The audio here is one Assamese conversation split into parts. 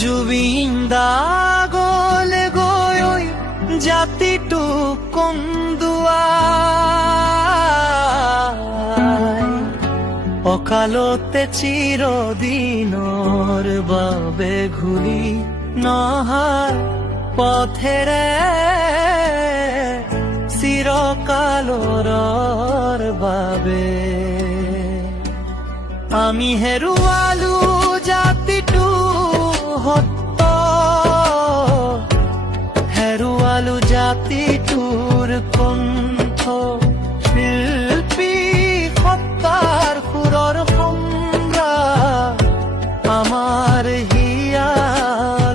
জুবিন দা গলে গৈ জাতিটো কন্দুৱাই অকালতে চিৰদিনৰ বাবে ঘূৰি নহাৰ পথেৰে চিৰকালৰ বাবে আমি হেৰুৱালো জাতিটো সত্য হেৰুৱালো জাতিটোৰ কণ্ঠ শিল্পী সত্তাৰ সুৰৰ সম্ৰাট আমাৰ হিয়ালংক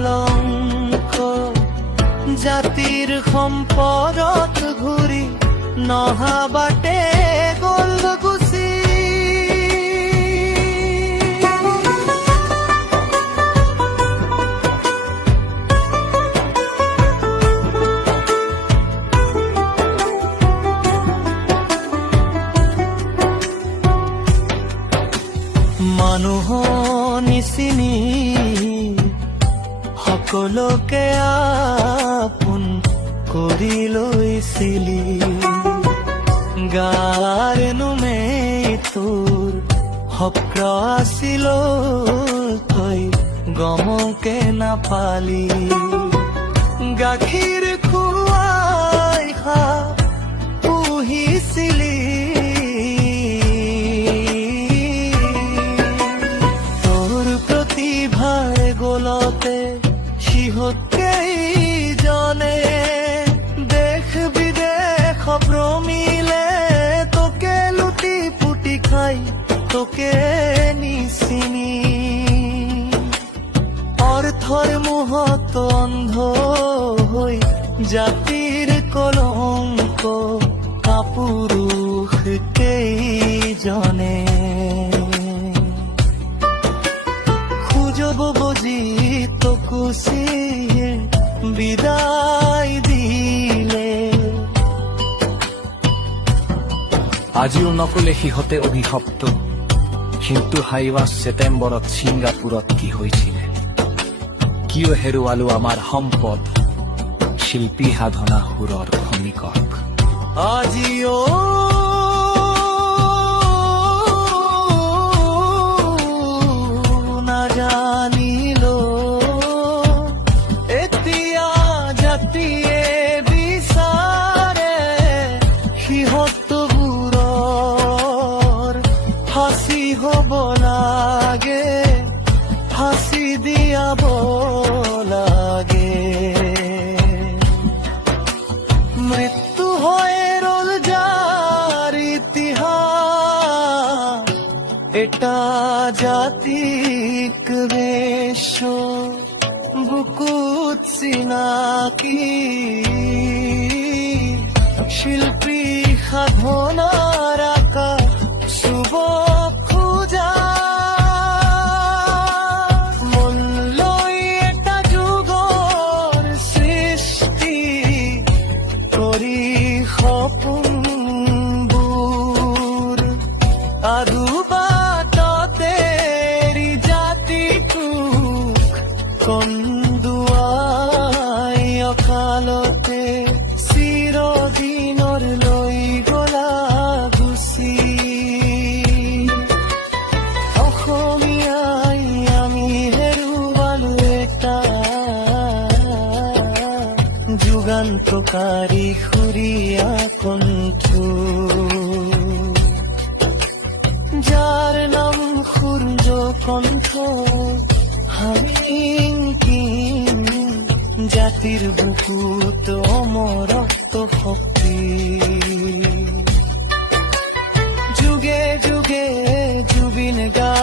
জাতিৰ সম্পদত ঘূৰি নহা বাটে গ'ল গুচি মানুহ নিচিনি সকলোকে আপোন কৰি লৈছিলি গাৰ নোমেই তোৰ শক্ৰ আছিল তই গমকে নাপালি গাখীৰ খুৱাই পুহিছিলি গলতে সিহঁতকেইজনে দেশ বিদেশ প্ৰমিলে তোকে লুটি পুটি খাই তোকে নিচিনি অৰ্থৰ মোহত অন্ধ হৈ জাতিৰ কলংক কাপুৰুষ কেইজনে বুজি তকুচিয়ে বিদায় দিলে আজিও নকলে সিহঁতে অভিশপ্ত কিন্তু ২৭ ছেপ্টেম্বৰত ছিংগাপুৰত কি হৈছিলে কিয় হেৰুৱালো আমাৰ সম্পদ শিল্পী সাধনা সুৰৰ খনিকক আজিও নাজানিলো এতিয়া জাতিয়ে বিচাৰে সিহঁতবোৰৰ ফাঁচি হ'ব লাগে ফাঁচি দিয়াব লাগে মৃত্যু হৈ ৰ'ল যাৰ ইতিহাস এটা জাতিক বেশ বুকুত চিনাকি শিল্পী সাধনাৰ আকাশ চুব খোজা মনলৈ এটা যুগৰ সৃষ্টি কৰি সপোনবোৰ আদুবাটতে কন্দুৱাই অকালতে চিৰদিনৰ লৈ গলা গুচি অসমীয়াই আমি হেৰুৱালো এটা যুগান্তকাৰী সুৰীয়া কণ্ঠ যাৰ নাম সূৰ্য কণ্ঠ জাতিৰ বুকুত অমৰত্ব শক্তি যুগে যুগে জুবিন গা